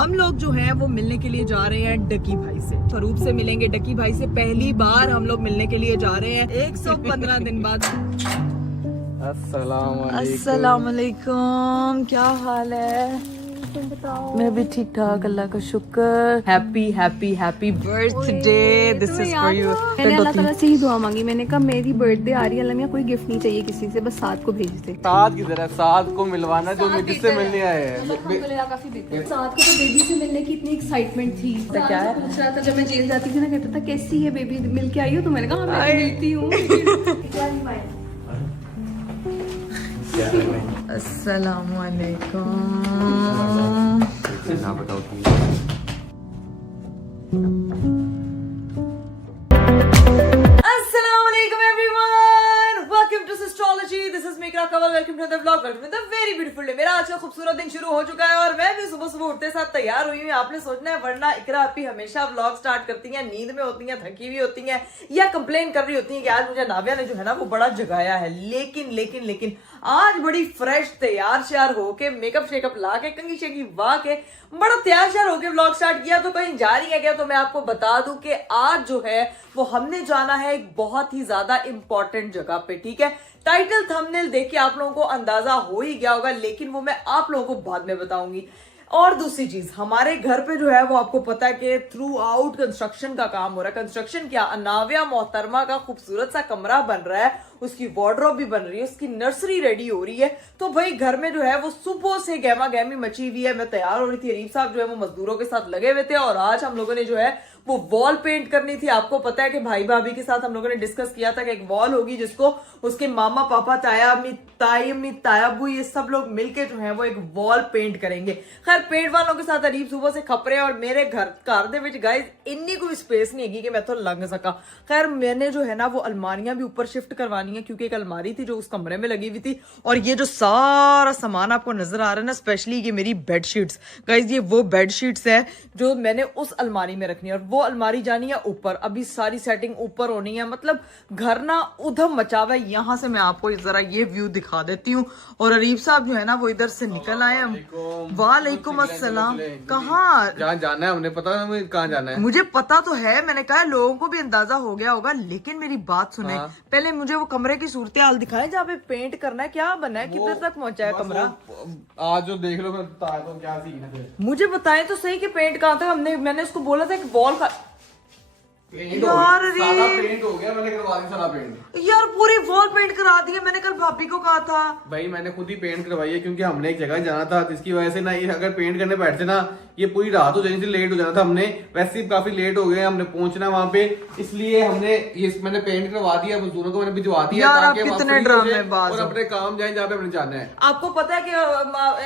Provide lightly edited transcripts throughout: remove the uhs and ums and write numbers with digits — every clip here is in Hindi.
हम लोग जो है वो मिलने के लिए जा रहे हैं डकी भाई से। स्वरूप से मिलेंगे डकी भाई से। पहली बार हम लोग मिलने के लिए जा रहे हैं 115 दिन बाद। अस्सलाम वालेकुम, क्या हाल है? तुम बताओ। मैं भी ठीक ठाक, अल्लाह का शुक्र। Happy happy happy birthday, this is for you. मैंने अल्लाह ताला से ही दुआ मांगी। मैंने कहा मेरी बर्थडे आ रही है, अल्लाह मियां कोई गिफ्ट नहीं चाहिए किसी से, बस साथ को भेज दे। साथ किधर है? साथ को मिलवाना जो जिससे मिलने आए हैं। काफी बेहतर। साथ को तो बेबी से मिलने की इतनी एक्साइटमेंट थी। क्या है? पूछ रहा था जब मैं जेल जाती थी ना, कहता था कैसी है बेबी, मिल के आई हो? तो मैंने कहा मैं मिलती हूँ। अस्सलाम वालेकुम। ना बताओ कि Assalamu alaikum everyone, welcome to Astrology. This is Mikra Kawal. Welcome to the vlog. Welcome to the very beautiful day. मेरा आज का खूबसूरत दिन शुरू हो चुका है और मैं भी सुबह सुबह उठते साथ तैयार हुई हूँ। आपने सोचना है वरना इकरा आपी हमेशा व्लॉग स्टार्ट करती हैं नींद में होती हैं, थकी हुई होती हैं या कंप्लेन कर रही होती हैं कि आज मुझे नाविया ने जो है ना वो बड़ा जगाया है। लेकिन आज बड़ी फ्रेश तैयार श्यार होके मेकअप शेकअप ला के कंघी शेंगी वाह के बड़ा तैयार श्यार होके व्लॉग स्टार्ट किया। तो कहीं जा रही है क्या? तो मैं आपको बता दूं कि आज जो है वो हमने जाना है एक बहुत ही ज्यादा इंपॉर्टेंट जगह पे। ठीक है, टाइटल थंबनेल देख के आप लोगों को अंदाजा हो ही गया होगा, लेकिन वो मैं आप लोगों को बाद में बताऊंगी। और दूसरी चीज, हमारे घर पे जो है वो आपको पता है कि थ्रू आउट कंस्ट्रक्शन का काम हो रहा है। कंस्ट्रक्शन क्या, नाविया मोहतरमा का खूबसूरत सा कमरा बन रहा है, उसकी वार्डरोब भी बन रही है, उसकी नर्सरी रेडी हो रही है। तो भाई घर में जो है वो सुबह से गहमा गहमी मची हुई है। मैं तैयार हो रही थी, अरीफ साहब जो है वो मजदूरों के साथ लगे हुए थे और आज हम लोगों ने जो है वो वॉल पेंट करनी थी। आपको पता है कि भाई भाभी के साथ हम लोगों ने डिस्कस किया था कि एक वॉल होगी जिसको उसके मामा पापा तायाबू ये सब लोग मिलके जो है वो एक वॉल पेंट करेंगे। खैर पेंट वालों के साथ अरीब सुबह से खपरे और मेरे घर दे विच गाइस इन्नी कोई स्पेस नहीं है कि मैं तो लंघ सका। खैर मैंने जो है ना वो अलमारियां भी ऊपर शिफ्ट करवानी है क्योंकि एक अलमारी थी जो उस कमरे में लगी हुई थी। और ये जो सारा सामान आपको नजर आ रहा है ना, स्पेशली ये मेरी बेडशीट्स गाइस, ये वो बेडशीट्स है जो मैंने उस अलमारी में रखनी है और वो अलमारी जानी है ऊपर। अभी सारी सेटिंग ऊपर होनी है, मतलब घर ना उधम मचा हुआ है। यहाँ से मैं आपको जरा ये व्यू दिखा देती हूँ। और अरीफ साहब जो है ना वो इधर से निकल आए। वालेकुम अस्सलाम। कहाँ जाना है? हमने पता है कहाँ जाना है। मुझे पता तो है, मैंने कहा लोगों को भी अंदाजा हो गया होगा, लेकिन मेरी बात सुने। पहले मुझे वो कमरे की सूरत हाल दिखाए जहाँ पे पेंट करना है। क्या बना है, किधर तक पहुंचा है कमरा? आज जो देख लो, तो क्या सीन है? मुझे बताएं तो सही कि पेंट कहाँ तक। मैंने उसको बोला था कि वॉल का यार पेंट हो गया, मैंने करवा दी सारा पेंट। यार पूरी वॉल पेंट करा दी है। मैंने कल भाभी को कहा था। भाई मैंने खुद ही पेंट करवाई है क्योंकि हमने एक जगह जाना था, जिसकी वजह से ना ये अगर पेंट करने बैठते ना ये पूरी रात हो जानी थी, लेट हो जाना था। हमने वैसे ही काफी लेट हो गए, हमने पहुंचना वहां पे, इसलिए हमने ये मैंने पेंट करवा दिया, मजदूरों को मैंने भिजवा दिया ताकि कितने ड्रामे बाज और अपने काम जाए जहाँ पे हमने जाना है। आपको पता है कि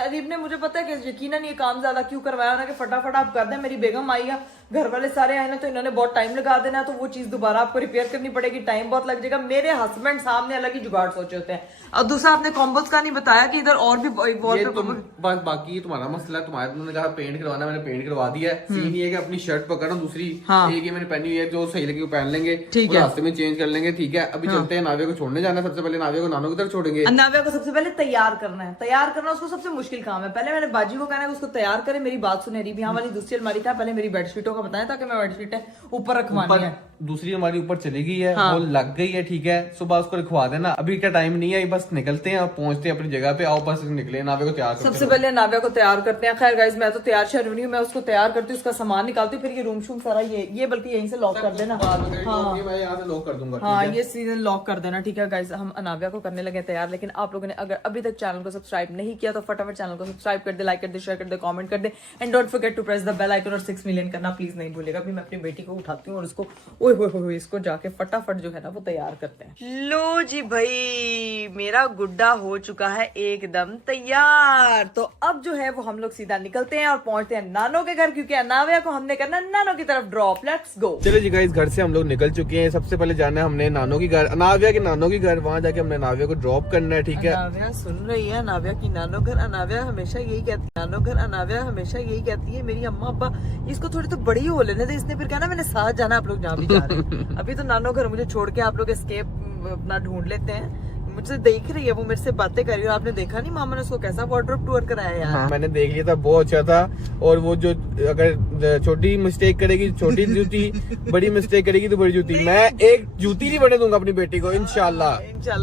अरीब ने मुझे पता है कि यकीनन ये काम ज्यादा क्यों करवाया ना कि फटाफट आप कर दें। मेरी बेगम आई है, घर वाले सारे आए ना, तो इन्होंने बहुत टाइम लगा देना, तो वो चीज दोबारा आपको रिपेयर करनी पड़ेगी, टाइम बहुत लग जाएगा। मेरे हस्बैंड सामने अलग ही जुगाड़ सोचे होते हैं। और दूसरा आपने कॉम्बोस का नहीं बताया कि इधर और भी वॉल पे बस बाकी तुम्हारा मसला, तुमने कहा पेंट करवाना, मैंने पेंट करवा दिया है। सीन ये है कि अपनी शर्ट पकड़ो, दूसरी एक ये मैंने पहनी हुई है, जो सही लगी वो पहन लेंगे, ठीक है, रास्ते में चेंज कर लेंगे। ठीक है, अभी चलते हैं, नाविया को छोड़ने जाना है। सबसे पहले नाविया को नानो की तरफ छोड़ेंगे। नाविया को सबसे पहले तैयार करना है। तैयार करना उसको सबसे मुश्किल काम है। पहले मैंने बाजी को कहना है उसको तैयार करे। मेरी बात सुने अरीब, यहाँ वाली दूसरी अलमारी था, पहले मेरी बेडशीटों का बताया था कि मैं बेडशीट है ऊपर रखवानी है। दूसरी हमारी ऊपर चली गई है, वो लग गई है। ठीक है, सुबह उसको रखवा देना। अभी का टाइम नहीं है, बस निकलते हैं, पहुंचते हैं अपनी जगह पे। आओ बस निकले, नाविया को तैयार करते हैं। सबसे पहले नाविया को तैयार करते हैं। खैर गाइस मैं तो तैयार शहर नहीं हूँ, मैं उसको तैयार करती हूँ, उसका सामान निकालती हूँ, फिर ये रूम शूम सारा ये बल्कि यहीं से लॉक कर देना। मैं यहाँ से लॉक कर दूंगा। हाँ ये सीजन लॉक कर देना। ठीक है गाइस, हम नाविया को करने लगे तैयार। लेकिन आप लोगों ने अगर अभी तक चैनल को सब्सक्राइब नहीं किया तो फटाफट चैनल को सब्सक्राइब कर दे, लाइक कर दे, शेयर कर दे, कमेंट कर दे and don't forget to press the bell icon और 6 मिलियन करना प्लीज नहीं भूलेगा। अभी मैं अपनी बेटी को उठाती हूँ और इसको ओए होए इसको जाके फटाफट जो है ना वो तैयार करते हैं। लो जी भाई, मेरा गुड्डा हो चुका है एकदम तैयार। तो अब जो है वो हम लोग सीधा निकलते हैं और पहुंचते हैं नानो के घर, क्योंकि नाविया को हमने करना नानो की तरफ ड्रॉप। Let's go. चलो जी गाइस, घर से हम लोग निकल चुके हैं। सबसे पहले जाना है हमने नानो की घर, नाविया के नानो की घर। वहां जाके हमने नाविया को ड्रॉप करना है। ठीक है, नाविया सुन रही है, नाविया की नानो घर। अनाविया हमेशा यही कहती है, नानो घर अनाविया हमेशा यही कहती है। मेरी अम्मा अब्बा इसको थोड़ी तो बड़ी हो लेने थे, इसने फिर कहना मैंने साथ जाना, आप लोग जहाँ भी जा रहे हैं। अभी तो नानो घर मुझे छोड़ के आप लोग एस्केप अपना ढूंढ लेते हैं। मुझसे देख रही है, वो मेरे से बातें कर रही है। आपने देखा नहीं मामा ने उसको कैसा वार्डरोब टूर कराया यार। हाँ, मैंने देख लिया था, बहुत अच्छा था। और वो जो अगर छोटी मिस्टेक करेगी छोटी जूती, बड़ी मिस्टेक करेगी तो बड़ी जूती। मैं एक जूती नहीं बनने दूंगा अपनी बेटी को, इंशाल्लाह।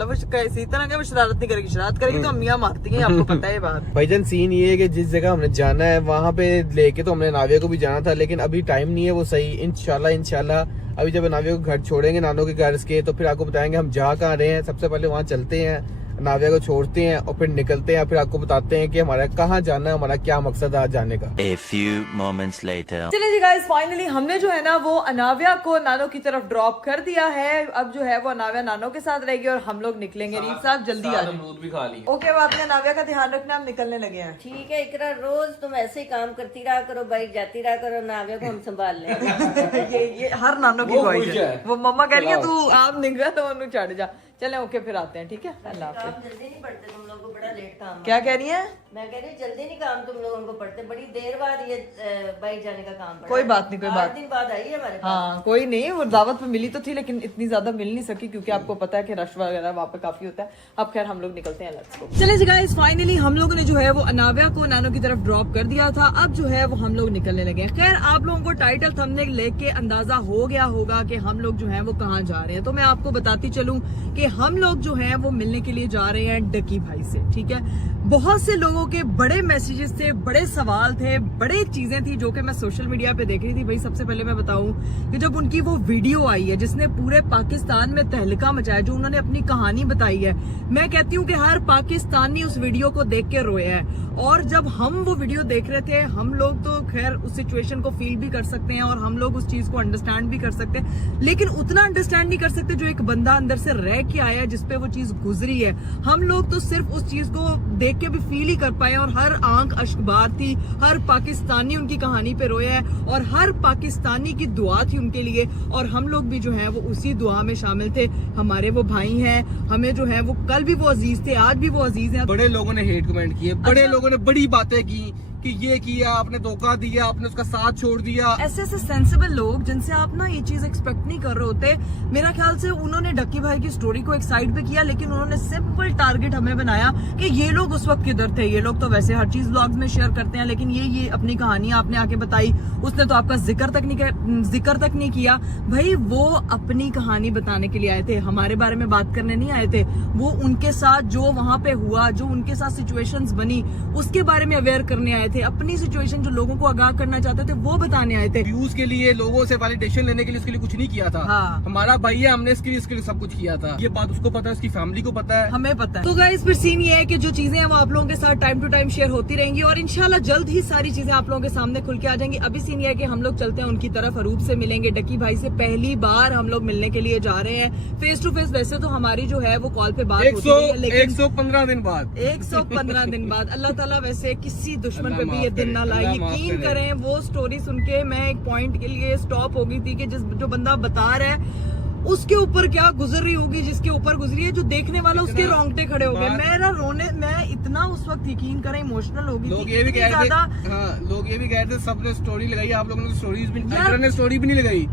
वो इसी तरह के वो शरारत नहीं करेगी, शरारत करेगी तो अम्मियां मारती हैं, आपको पता है ये बात। भाईजान सीन ये है कि जिस जगह हमने जाना है वहाँ पे लेके तो हमने नाविया को भी जाना था, लेकिन अभी टाइम नहीं है वो सही। इंशाल्लाह अभी जब नाविया को घर छोड़ेंगे नानों के घर के, तो फिर आपको बताएंगे हम जा कहाँ रहे हैं। सबसे पहले वहाँ चलते हैं, नाविया को छोड़ते हैं और फिर निकलते हैं, फिर आपको बताते हैं कि हमारा कहाँ जाना है, हमारा क्या मकसद है आज जाने का। A few moments later. चलिए जी गाइस, फाइनली हमने जो है ना वो अनाविया को नानो की तरफ ड्रॉप कर दिया है। अब जो है वो अनाविया नानो के साथ रहेगी और हम लोग निकलेंगे। रीत साहब जल्दी आ जाओ। अमरूद भी खा लिए। ओके, बात नहीं, अनाविया का ध्यान रखना, हम निकलने लगे हैं। ठीक है इकरा, रोज तुम ऐसे ही काम करती रहा करो, बाइक जाती रहा करो, नाविया को हम संभाल लेंगे। ये हर नानो की वो ख्वाहिश खुश है। है। वो मम्मा कह रही है तू आप निकला तो उन्हें चढ़ जा। चले ओके, फिर आते हैं, ठीक है, अल्लाह हाफिज़। काम जल्दी नहीं पड़ते तुम लोगों को, बड़ा लेट काम है। क्या कह रही है? मैं कह रही हूँ जल्दी नहीं काम तुम लोगों को पड़ते, बड़ी देर बाद ये बाइक जाने का काम पड़ा। कोई बात नहीं, कोई 8 बात दिन बाद आई है हमारे पास। हाँ कोई नहीं, वो दावत पे मिली तो थी लेकिन इतनी ज्यादा मिल नहीं सकी क्योंकि आपको पता है कि रश वगैरह वहाँ पे काफी होता है। अब खैर हम लोग निकलते हैं, लेट्स गो। चलिए जी गाइस, फाइनली हम लोगों ने जो है वो अनाविया को नानो की तरफ ड्रॉप कर दिया था। अब जो है वो हम लोग निकलने लगे हैं। खैर आप लोगों को टाइटल थंबनेल लेके अंदाजा हो गया होगा कि हम लोग जो है वो कहाँ जा रहे हैं, तो मैं आपको बताती चलूं कि हम लोग जो है वो मिलने के लिए जा रहे हैं डकी भाई से, ठीक है। बहुत से लोगों के बड़े मैसेजेस थे, बड़े सवाल थे, बड़े चीजें थी जो कि मैं सोशल मीडिया पे देख रही थी। भाई सबसे पहले मैं बताऊं कि जब उनकी वो वीडियो आई है जिसने पूरे पाकिस्तान में तहलका मचाया, जो उन्होंने अपनी कहानी बताई है, मैं कहती हूँ कि हर पाकिस्तानी उस वीडियो को देख के रोया है। और जब हम वो वीडियो देख रहे थे, हम लोग तो खैर उस सिचुएशन को फील भी कर सकते हैं और हम लोग उस चीज को अंडरस्टैंड भी कर सकते हैं, लेकिन उतना अंडरस्टैंड नहीं कर सकते जो एक बंदा अंदर से रह के आया जिसपे वो चीज गुजरी है। हम लोग तो सिर्फ उस चीज को देख के भी फील ही कर पाए और हर आंख अश्कबार थी, हर पाकिस्तानी उनकी कहानी पे रोया है और हर पाकिस्तानी की दुआ थी उनके लिए, और हम लोग भी जो है वो उसी दुआ में शामिल थे। हमारे वो भाई हैं, हमें जो है वो कल भी वो अजीज थे, आज भी वो अजीज हैं। बड़े लोगों ने हेट कमेंट किए, बड़े अच्छा। लोगों ने बड़ी बातें की कि ये किया आपने, धोखा दिया आपने, उसका साथ छोड़ दिया। ऐसे ऐसे सेंसिबल लोग जिनसे आप ना ये चीज एक्सपेक्ट नहीं कर रहे होते, मेरा ख्याल से उन्होंने डक्की भाई की स्टोरी को एक साइड पे किया, लेकिन उन्होंने सिंपल टारगेट हमें बनाया कि ये लोग उस वक्त किधर थे। ये लोग तो वैसे हर चीज व्लॉग्स में शेयर करते हैं, लेकिन ये अपनी कहानी आपने आके बताई, उसने तो आपका जिक्र तक नहीं किया। भाई वो अपनी कहानी बताने के लिए आए थे, हमारे बारे में बात करने नहीं आए थे। वो उनके साथ जो वहां पे हुआ, जो उनके साथ सिचुएशंस बनी, उसके बारे में अवेयर करने आए थे। अपनी सिचुएशन जो लोगों को आगाह करना चाहते थे वो बताने आए थे। व्यूज के लिए, लोगों से वैलिडेशन लेने के लिए उसके लिए कुछ नहीं किया था। हाँ। हमारा भाई है, हमने इसके लिए सब कुछ किया था। ये बात उसको पता है, उसकी फैमिली को पता है, हमें पता है। तो गाइस फिर सीन ये है कि जो चीजें हैं वो आप लोगों के साथ टाइम टू टाइम शेयर होती रहेंगी और इंशाल्लाह जल्द ही सारी चीजें आप लोगों के सामने खुल के आ जाएंगी। अभी सीन ये है कि हम लोग चलते हैं उनकी तरफ, अरूप से मिलेंगे। डकी भाई से पहली बार हम लोग मिलने के लिए जा रहे हैं फेस टू फेस। वैसे तो हमारी जो है वो कॉल पे बात होती है, लेकिन 115 दिन बाद 115 दिन बाद अल्लाह ताला वैसे किसी दुश्मन पे अल्लाह भी ये माफ दिन ना करे, लाए। अल्लाह माफ यकीन करे। करें वो स्टोरी सुन के मैं एक पॉइंट के लिए स्टॉप हो गई थी कि जो बंदा बता रहा है उसके ऊपर क्या गुजर रही होगी, जिसके ऊपर गुजरी है, जो देखने वाला उसके रोंगटे खड़े हो गए। मैं इतना उस वक्त यकीन करें इमोशनल हो गई लोग थी, ये भी इतनी कह रहे थे, ज्यादा। हाँ, लोग ये भी कह रहे थे सबने स्टोरी लगाई, आप लोगों ने स्टोरीज भी, ने स्टोरी भी नहीं लगाई।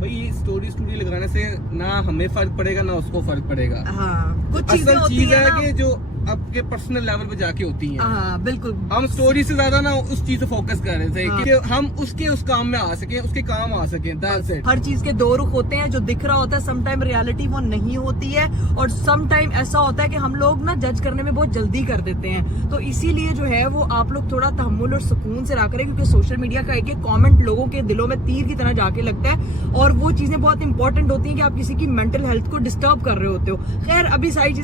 भाई स्टोरी लगाने से ना हमें फर्क पड़ेगा ना उसको फर्क पड़ेगा। हाँ कुछ चीजें असल होती चीज है है ना। कि जो आपके पर्सनल लेवल पे जाके होती हैं। हाँ बिल्कुल। हम स्टोरी से ज्यादा ना उस चीज पे फोकस कर रहे थे कि हम उस काम में आ सके, उसके काम आ सके। That's it। हर चीज के दो रुख होते हैं, जो दिख रहा होता है समटाइम रियलिटी वो नहीं होती है, और समटाइम ऐसा होता है कि हम लोग ना जज करने में बहुत जल्दी कर देते हैं। तो इसीलिए जो है वो आप लोग थोड़ा तहम्मुल और सुकून से रहा करें, क्योंकि सोशल मीडिया का एक एक कमेंट लोगों के दिलों में तीर की तरह जाके लगता है और वो चीजें बहुत इंपॉर्टेंट होती हैं कि आप किसी की मेंटल हेल्थ को डिस्टर्ब कर रहे होते हो। खैर अभी सारी